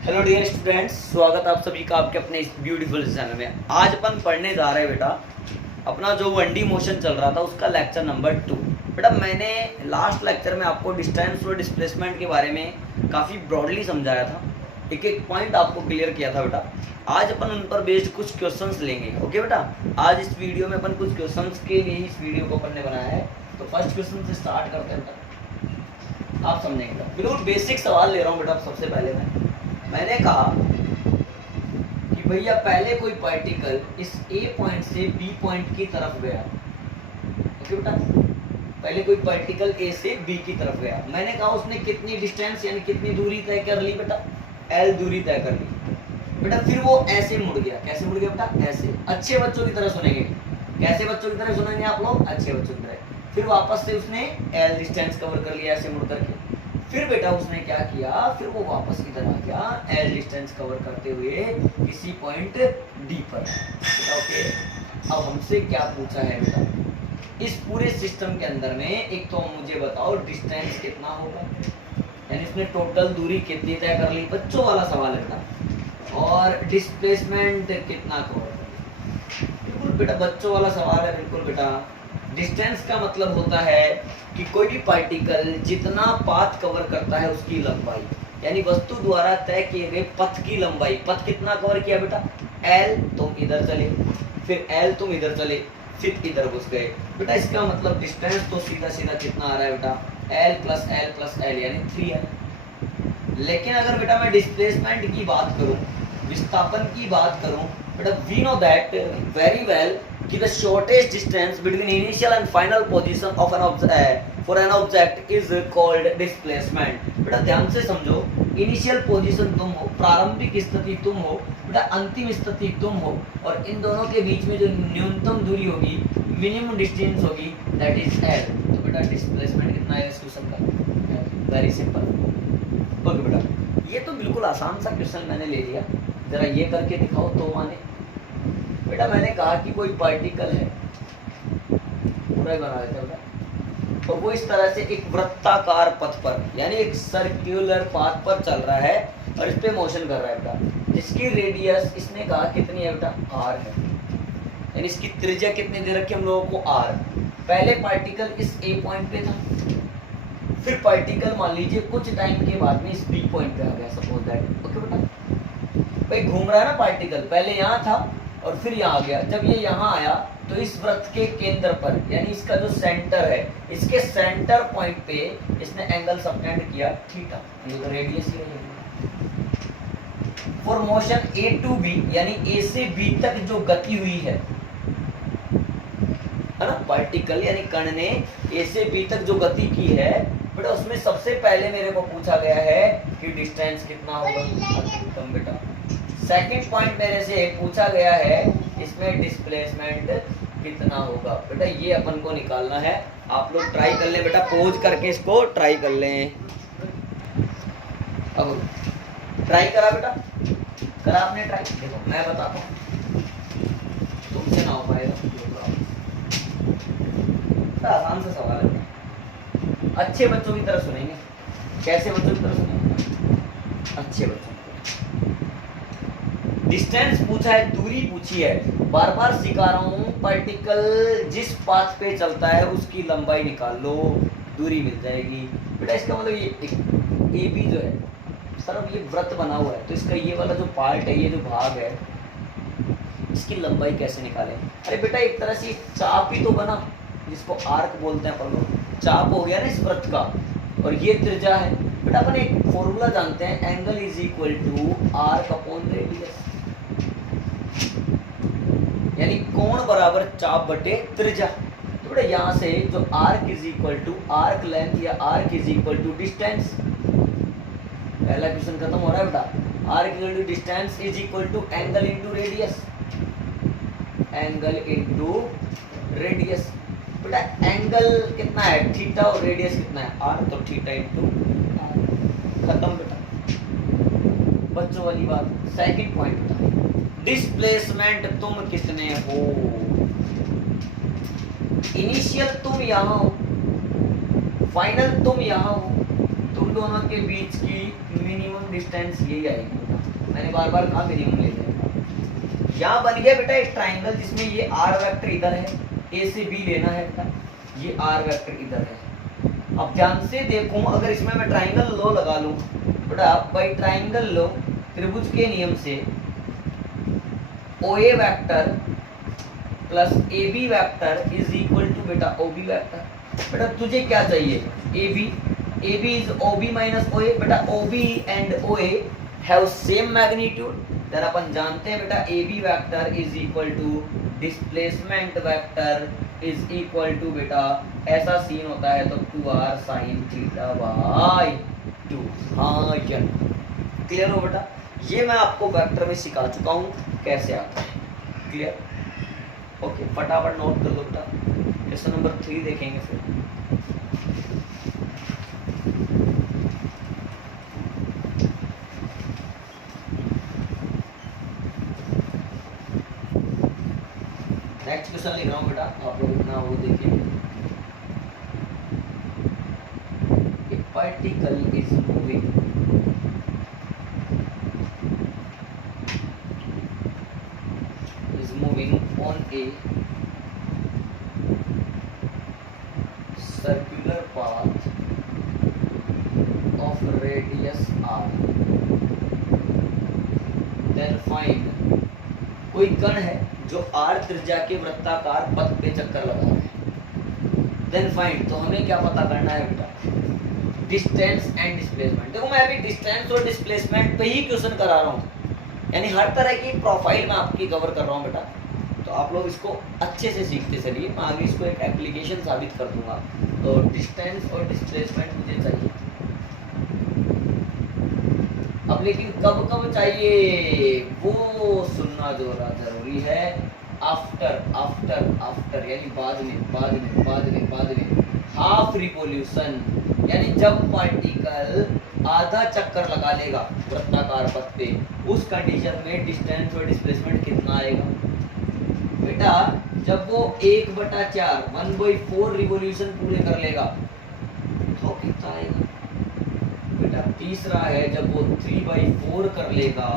Hello dear students, स्वागत आप सभी का आपके अपने इस ब्यूटीफुल चैनल में। आज अपन पढ़ने जा रहे हैं बेटा अपना जो 1D मोशन चल रहा था उसका लेक्चर नंबर 2। बेटा मैंने लास्ट लेक्चर में आपको डिस्टेंस और डिस्प्लेसमेंट के बारे में काफ़ी ब्रॉडली समझाया था, एक एक पॉइंट आपको क्लियर किया था बेटा। आज अपन उन पर बेस्ड कुछ क्वेश्चंस लेंगे। ओके बेटा, आज इस वीडियो में अपन कुछ क्वेश्चंस के लिए इस वीडियो को अपन ने बनाया है। तो फर्स्ट क्वेश्चन से स्टार्ट करते हैं बेटा, आप समझेंगे। बिल्कुल बेसिक सवाल ले रहा हूँ बेटा। सबसे पहले मैंने कहा कि भैया पहले कोई पार्टिकल इस ए पॉइंट से बी पॉइंट की तरफ गया। ओके बेटा, पहले कोई पार्टिकल ए से बी की तरफ गया। मैंने कहा उसने कितनी डिस्टेंस यानी कितनी दूरी तय कर ली बेटा, एल दूरी तय कर ली बेटा। फिर वो ऐसे मुड़ गया। कैसे मुड़ गया बेटा? ऐसे। अच्छे बच्चों की तरह सुनेंगे। कैसे बच्चों की तरह सुनेंगे आप लोग? अच्छे बच्चों की तरह। फिर वापस से उसने एल डिस्टेंस कवर कर लिया ऐसे मुड़ करके। फिर बेटा उसने क्या किया, फिर वो वापस इधर आ गया एल डिस्टेंस कवर करते हुए किसी पॉइंट डी पर। ओके, अब हमसे क्या पूछा है बेटा, इस पूरे सिस्टम के अंदर में एक तो मुझे बताओ डिस्टेंस कितना होगा, यानी इसने टोटल दूरी कितनी तय कर ली, बच्चों वाला सवाल है बेटा। और डिस्प्लेसमेंट कितना कवर कर ली, बिल्कुल बेटा बच्चों वाला सवाल है। बिल्कुल बेटा, डिस्टेंस का मतलब होता है कि कोई भी पार्टिकल जितना पाथ कवर करता है उसकी लंबाई, यानी वस्तु द्वारा तय किए गए पथ की लंबाई। पथ कितना कवर किया बेटा? एल, तुम इधर चले, फिर एल तुम इधर चले, फिर इधर घुस गए बेटा। इसका मतलब डिस्टेंस तो सीधा सीधा कितना आ रहा है बेटा? एल प्लस एल यानी 3L। लेकिन अगर बेटा मैं डिस्प्लेसमेंट की बात करूं, विस्थापन की बात करूं बेटा, we know that very well कि the shortest distance between initial and final position of an object for an object is called displacement। बेटा ध्यान से समझो, इनिशियल पोजीशन तुम हो, प्रारंभिक स्थिति तुम हो बेटा, अंतिम स्थिति तुम हो, और इन दोनों के बीच में जो न्यूनतम दूरी होगी, मिनिमम डिस्टेंस होगी, दैट इज एल। तो बेटा डिस्प्लेसमेंट कितना है इस क्वेश्चन का? Very simple. ओके बेटा, ये तो बिल्कुल आसान सा क्वेश्चन मैंने ले लिया। जरा ये करके दिखाओ तो माने। बेटा मैंने कहा कि कोई पार्टिकल है, पूरा ही बना देता बेटा, और वो इस तरह से एक वृत्ताकार पथ पर यानी एक सर्कुलर पाथ पर चल रहा है और इस पे मोशन कर रहा है बेटा, जिसकी रेडियस इसने कहा कितनी है बेटा? आर है, यानी इसकी त्रिज्या कितनी दे रखी हम लोगों को? आर। पहले पार्टिकल इस ए पॉइंट पे था, फिर पार्टिकल मान लीजिए कुछ टाइम के बाद में इस बी पॉइंट पे आ गया, सपोज दैट। ओके बेटा, भाई घूम रहा है ना पार्टिकल, पहले यहाँ था और फिर यहाँ आ गया। जब ये यहाँ आया तो इस वृत्त के केंद्र पर, यानी इसका जो सेंटर है, इसके सेंटर पॉइंट पे इसने एंगल सबटेंड किया थीटा, ये तो रेडियस ही है। For motion A to B, यानी ए से बी तक जो गति हुई है ना पार्टिकल, यानी कण ने ए से बी तक जो गति की है बेटा, उसमें सबसे पहले मेरे को पूछा गया है कि डिस्टेंस कितना होगा बेटा। सेकंड पॉइंट मेरे से पूछा गया है इसमें डिस्प्लेसमेंट कितना होगा बेटा, ये अपन को निकालना है। आप लोग ट्राई कर ले बेटा, पोज करके इसको ट्राई कर लें। अब ट्राई करा बेटा? करा आपने ट्राई? देखो मैं बताता हूँ, तुमसे ना हो पाएगा। आसान सा सवाल है, अच्छे बच्चों की तरह सुनेंगे। कैसे बच्चों की तरह सुनेंगे? अच्छे बच्चों। डिस्टेंस पूछा है, दूरी पूछी है, बार बार सिखा रहा हूँ, पार्टिकल जिस पाथ पे चलता है उसकी लंबाई निकाल लो, दूरी मिल जाएगी बेटा। इसका मतलब ये ए बी जो है सर, अब ये वृत्त बना हुआ है, तो इसका ये वाला जो पार्ट है, ये जो भाग है, इसकी लंबाई कैसे निकालें? अरे बेटा एक तरह से चाप ही तो बना, जिसको आर्क बोलते हैं अपन लोग। चाप हो गया ना इस वृत्त का, और ये त्रिज्या है बेटा। अपन एक फॉर्मूला जानते हैं, angle is equal to arc upon radius, यानी कोण बराबर चाप बटे त्रिज्या। तो बेटा यहाँ से जो arc is equal to arc length या arc is equal to distance, पहला क्वेश्चन खत्म हो रहा है बेटा। Arc equal to distance is equal to angle into radius, angle into radius बेटा। एंगल कितना है? थीटा, और रेडियस कितना है? आर, तो थीटा इनटू आर। खत्म बेटा, बच्चों वाली बात। सेकंड पॉइंट बेटा, डिस्प्लेसमेंट तुम कितने हो? इनिशियल तुम यहाँ हो, फाइनल तुम यहाँ हो, तो उन दोनों के बीच की मिनिमम डिस्टेंस यही आएगी बेटा। मैंने बार बार कहा मिनिमम ले लेना। यहाँ बन गया बेटा एक ट्राइंगल जिसमें ये आर वेक्टर इधर है, ए से बी लेना है बेटा, ये आर वेक्टर इधर है। अब ध्यान से देखूं, अगर इसमें मैं ट्राइंगल लो लगा लूं बेटा, बाई ट्राइंगल लो त्रिभुज के नियम से O A vector plus A B vector is equal to बेटा ओ बी वैक्टर। बेटा तुझे क्या चाहिए, A B is O B minus O A. बेटा O B and O A have same magnitude, then अपन जानते हैं बेटा A B vector is equal to displacement vector is equal to बेटा ऐसा सीन होता है तो 2r sin थीटा बाय 2। हाँ या क्लियर हो बेटा, ये मैं आपको वेक्टर में सिखा चुका हूँ कैसे आता है। क्लियर, ओके फटाफट नोट कर लो बेटा। क्वेश्चन नंबर 3 देखेंगे फिर। नेक्स्ट क्वेश्चन लिख रहा हूँ बेटा, आप लोग इतना वो देखिए। ए particle is moving on a circular path of radius r, then find कोई कण है जो r त्रिज्या के वृत्ताकार पथ पे चक्कर लगा रहा है। then find तो हमें क्या पता करना है बेटा, डिस्टेंस एंड डिस्प्लेसमेंट। देखो मैं अभी डिस्टेंस और डिस्प्लेसमेंट पे ही क्वेश्चन करा रहा हूँ, यानी हर तरह की प्रोफाइल में आपकी कवर कर रहा हूँ बेटा, तो आप लोग इसको अच्छे से सीखते चलिए। मैं आगे इसको एक एप्लीकेशन साबित कर दूंगा। तो डिस्टेंस और डिस्प्लेसमेंट मुझे चाहिए, अब लेकिन कब कब चाहिए वो सुनना जरूरी है। आफ्टर आफ्टर आफ्टर यानी बाद में हाफ रिवॉल्यूशन, यानी जब पार्टिकल आधा चक्कर लगा लेगा वृत्ताकार पथ पे, उस कंडीशन में डिस्टेंस और डिस्प्लेसमेंट कितना आएगा बेटा। जब वो 1/4 1/4 रिवॉल्यूशन पूरे कर लेगा तो कितना आएगा बेटा। तीसरा है जब वो 3/4 कर लेगा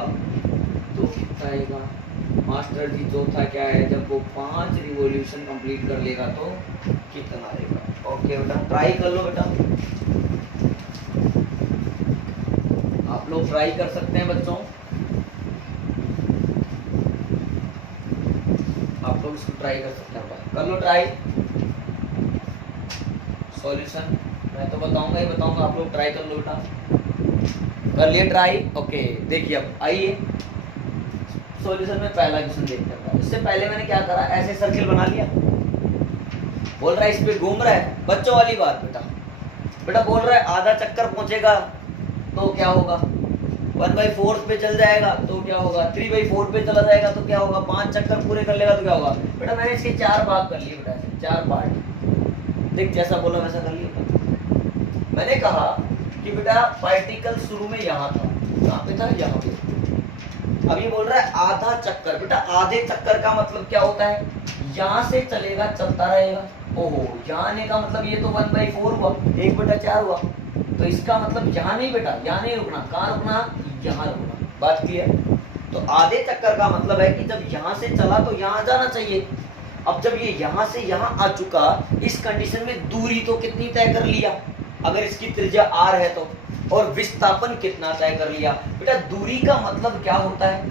तो कितना आएगा मास्टर जी। चौथा क्या है, जब वो 5 रिवॉल्यूशन कंप्लीट कर लेगा तो कितना आएगा। ओके बेटा ट्राई कर लो बेटा, आप लोग ट्राई कर सकते हैं बच्चों, आप लोग इसको ट्राई कर सकते हैं, कर लो ट्राई। सॉल्यूशन मैं तो बताऊंगा ही बताऊंगा, आप लोग ट्राई कर लो बेटा। कर लिए ट्राई, ओके देखिए अब आइए सॉल्यूशन में पहला क्वेश्चन देखते हैं। इससे पहले मैंने क्या करा, ऐसे सर्किल बना लिया, बोल रहा है इस पे घूम रहा है, बच्चों वाली बात बेटा बोल रहा है आधा चक्कर पहुंचेगा तो क्या होगा, 1/4 पे चल जाएगा तो क्या होगा, 3/4 पे चला जाएगा तो क्या होगा, 5 चक्कर पूरे कर लेगा तो क्या होगा। बेटा मैंने इसके 4 भाग कर लिए बेटा, 4 पार्ट, देख जैसा बोला वैसा कर लिया। मैंने कहा कि बेटा पार्टिकल शुरू में यहाँ था, कहाँ पे था, यहाँ पे। अब ये बोल रहा है आधा चक्कर, बेटा आधे चक्कर का मतलब क्या होता है, यहाँ से चलेगा चलता रहेगा। ओहो यहाँ आने का मतलब ये तो 1/4 हुआ, 1/4 हुआ, तो इसका मतलब यहाँ नहीं बेटा, यहाँ नहीं रुकना, कहाँ रुकना, यहाँ रुकना। बात क्लियर। तो आधे चक्कर का मतलब है कि जब यहाँ से चला तो यहाँ जाना चाहिए। अब जब ये यहाँ से यहाँ आ चुका, इस कंडीशन में दूरी तो कितनी तय कर लिया, अगर इसकी त्रिज्या r है तो, और विस्थापन कितना तय कर लिया। बेटा दूरी का मतलब क्या होता है,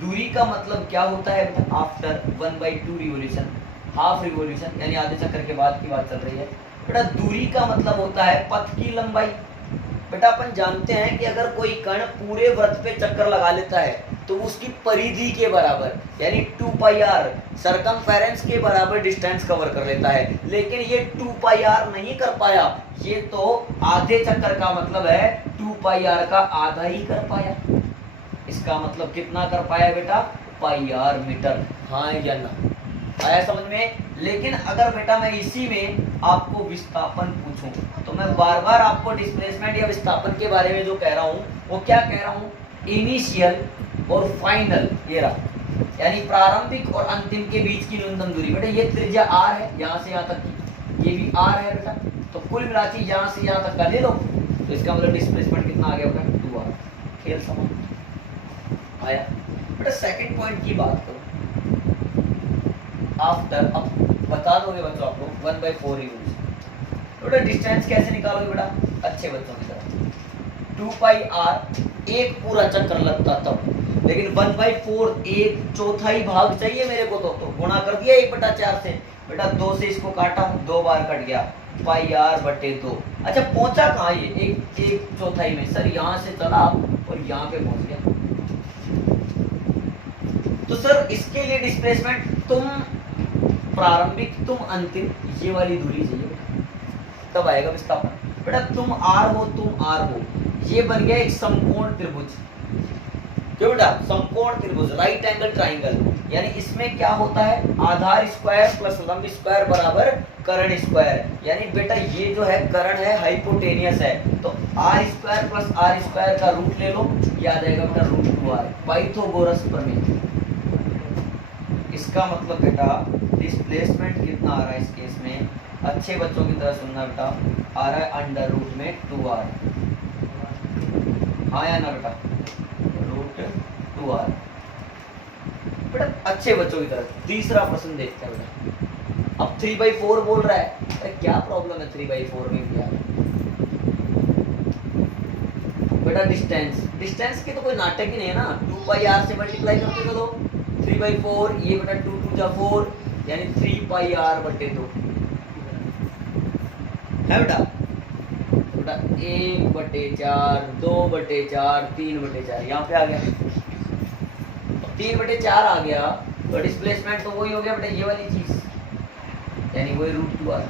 दूरी का मतलब क्या होता है बेटा, आफ्टर 1/2 रिवॉल्यूशन, हाफ रिवॉल्यूशन यानी आधे चक्कर के बाद की बात चल रही है। बेटा दूरी का मतलब होता है पथ की लंबाई। बेटा अपन जानते हैं कि अगर कोई कण पूरे वृत्त पे चक्कर लगा लेता है तो उसकी परिधि के बराबर यानी 2πr सरकमफेरेंस के बराबर डिस्टेंस कवर कर लेता है, लेकिन ये 2πr नहीं कर पाया, ये तो आधे चक्कर का मतलब है 2πr का आधा ही कर पाया। इसका मतलब कितना कर पाया बेटा, πr मीटर। हाँ या ना, आया समझ में। लेकिन अगर बेटा मैं इसी में आपको विस्थापन पूछूं तो मैं बार बार आपको डिस्प्लेसमेंट या विस्थापन के बारे में जो कह रहा हूं वो क्या कह रहा हूं, इनिशियल और फाइनल, ये रहा, यानी प्रारंभिक और अंतिम के बीच की न्यूनतम दूरी। बेटा ये त्रिज्या r है, यहाँ से यहाँ तक की, ये भी r है बेटा, तो कुल मिला के यहाँ से यहाँ तक का ले लो, तो इसका मतलब डिस्प्लेसमेंट कितना आ गया होगा 2r। खेल समझ आया बेटा। सेकंड पॉइंट की बात करो, आफ्टर, अब बता दोगे बच्चों आप लोग 1/4 यूनिट। बेटा डिस्टेंस कैसे निकालोगे बेटा, अच्छे बच्चों की तरह 2 पाई r एक पूरा चक्कर लगता तब, लेकिन 1/4 एक चौथाई भाग चाहिए मेरे को, तो गुणा कर दिया 1/4 से। बेटा 2 से इसको काटा, 2 बार कट गया, पाई r बटे 2। अच्छा पहुंचा कहाँ ये, एक चौथाई में सर, यहाँ से चला और यहाँ पे पहुंच गया। तो सर इसके लिए डिस्प्लेसमेंट तुम प्रारंभिक तुम अंतिम ये वाली दूरी चाहिए, तब आएगा विस्थापन। बेटा तुम r हो, ये बन गया एक समकोण त्रिभुज। क्यों बेटा, समकोण त्रिभुज, राइट एंगल ट्राइंगल। यानी इसमें क्या होता है, आधार स्क्वायर प्लस लंब स्क्वायर बराबर कर्ण स्क्वायर। यानी बेटा ये जो है कर्ण है हाइपोटेनियस है, तो r square plus r square का रूट ले लो, ये आ जाएगा बेटा √2r, पाइथागोरस प्रमेय। इसका मतलब बेटा डिस्प्लेसमेंट कितना आ रहा है इस केस में, अच्छे बच्चों की तरह सुनना बेटा, आ रहा है √2r। हाँ या ना बेटा, √2r। बेटा अच्छे बच्चों की तरह तीसरा प्रश्न देखते हैं बेटा। अब 3/4 बोल रहा है, अरे क्या प्रॉब्लम है 3/4 में क्या बेटा, डिस्टेंस की तो कोई नाटक ही नहीं है ना, 2 पाई r से मल्टीप्लाई करके तो 3/4, ये बेटा 2 2 जा 4 यानी 3 पाई r बटे 2 है बेटा। बेटा 1/4, 2/4, 3/4 यहाँ पे आ गया, 3/4 आ गया, तो डिस्प्लेसमेंट तो वही हो गया बेटा, ये वाली चीज, यानी वही √2r।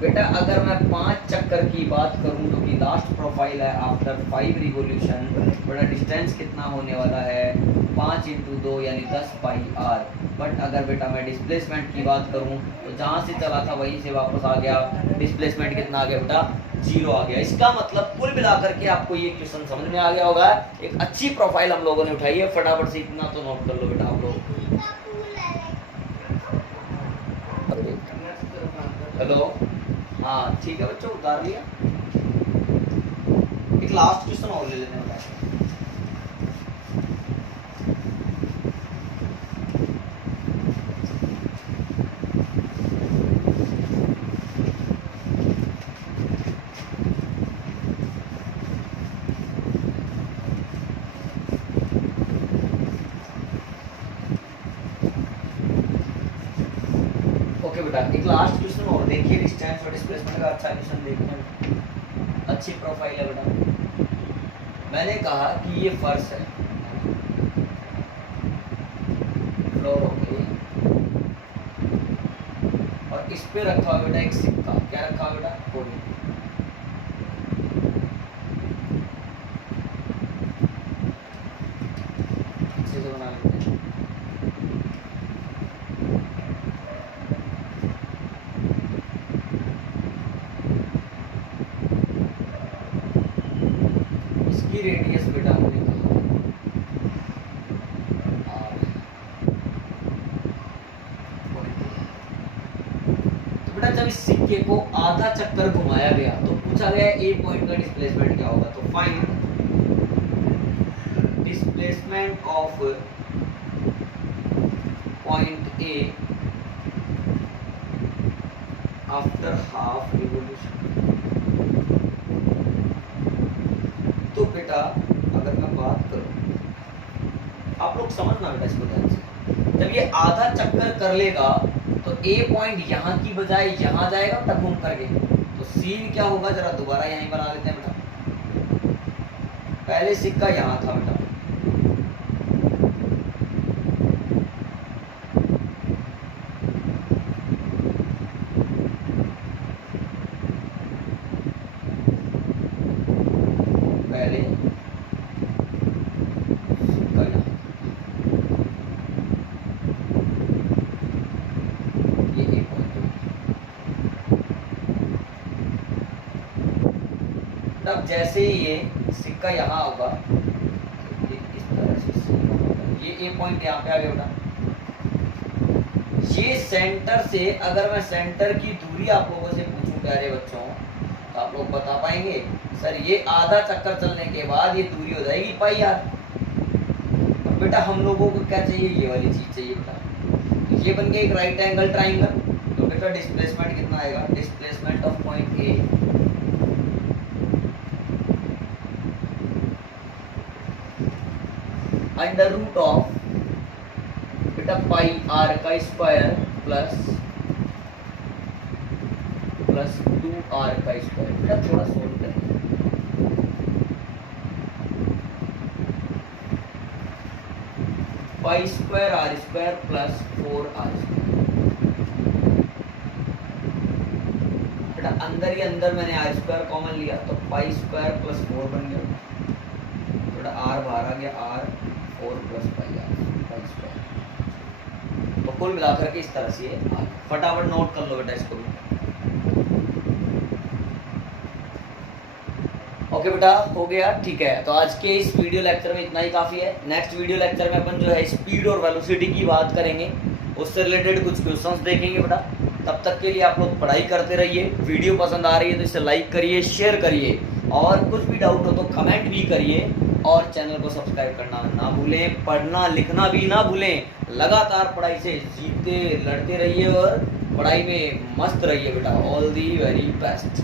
बेटा अगर मैं 5 चक्कर की बात करूं जो कि लास्ट प्रोफाइल है आफ्टर 5 रिवोल्यूशन, बेटा डिस्टेंस कितना होने वाला है 5 × 2 यानी 10 पाई r। बट अगर बेटा मैं डिस्प्लेसमेंट की बात करूं तो जहां से चला था वहीं से वापस आ गया, डिस्प्लेसमेंट कितना आ गया बेटा 0 आ गया। इसका मतलब कुल मिलाकर के आपको ये क्वेश्चन समझ में आ गया होगा, एक अच्छी प्रोफाइल हम लोगों ने उठाई है, फटाफट से इतना तो नोट कर लो बेटा आप लोग। हेलो, हाँ ठीक है बच्चों, उतार लिया। एक लास्ट क्वेश्चन और ले लेने वाला है। ओके बेटा, एक लास्ट क्वेश्चन और देखिए, डिस्टेंस और डिस्प्लेसमेंट का अच्छा क्वेश्चन देखते हैं, अच्छी प्रोफाइल है बेटा। मैंने कहा कि ये फर्श है, फ्लोर ओके, और इस पे रखा हुआ बेटा एक सिक्का, क्या रखा हुआ बेटा, कोई अच्छे से बना लेते हैं। रेडियस बेटा हमने कहा तो बेटा जब इस सिक्के को आधा चक्कर घुमाया गया तो पूछा गया ए पॉइंट का डिस्प्लेसमेंट क्या होगा, तो find displacement of point A after half revolution. तो बेटा अगर मैं बात करूं, आप लोग समझना बेटा इसको ध्यान से, जब ये आधा चक्कर कर लेगा तो ए पॉइंट यहाँ की बजाय यहाँ जाएगा बेटा घूम करके, तो सीन क्या होगा जरा दोबारा यहीं बना लेते हैं बेटा। पहले सिक्का यहाँ था बेटा, तब जैसे ही ये सिक्का यहाँ होगा इस तरह से ये ए पॉइंट यहाँ पे आ गया बेटा, ये सेंटर से, अगर मैं सेंटर की दूरी आप लोगों से पूछूं प्यारे बच्चों, तो आप लोग बता पाएंगे सर ये आधा चक्कर चलने के बाद ये दूरी हो जाएगी पाई आर। और बेटा हम लोगों को क्या चाहिए, ये वाली चीज चाहिए बेटा। तो ये बन गया एक राइट एंगल ट्राइंगल। तो बेटा डिस्प्लेसमेंट कितना आएगा, displacement of point A under root of बेटा पाई आर का स्क्वायर प्लस 2r का स्क्वायर। बेटा थोड़ा सोल्व करें, pi square R square plus 4r square. बेटा अंदर ही अंदर मैंने आर स्क्वायर कॉमन लिया तो पाई स्क्वायर प्लस 4 बन गया। बेटा आर बाहर आ गया, आर 4 प्लस पाई स्क्वायर। तो कुल मिलाकर के इस तरह से ये फटाफट नोट कर लो बेटा इसको भी। ओके बेटा हो गया, ठीक है। तो आज के इस वीडियो लेक्चर में इतना ही काफ़ी है। नेक्स्ट वीडियो लेक्चर में अपन जो है स्पीड और वेलोसिटी की बात करेंगे, उससे रिलेटेड कुछ क्वेश्चंस देखेंगे बेटा। तब तक के लिए आप लोग पढ़ाई करते रहिए। वीडियो पसंद आ रही है तो इसे लाइक करिए, शेयर करिए, और कुछ भी डाउट हो तो कमेंट भी करिए, और चैनल को सब्सक्राइब करना ना भूलें। पढ़ना लिखना भी ना भूलें। लगातार पढ़ाई से सीखते लड़ते रहिए और पढ़ाई में मस्त रहिए बेटा। All the very best.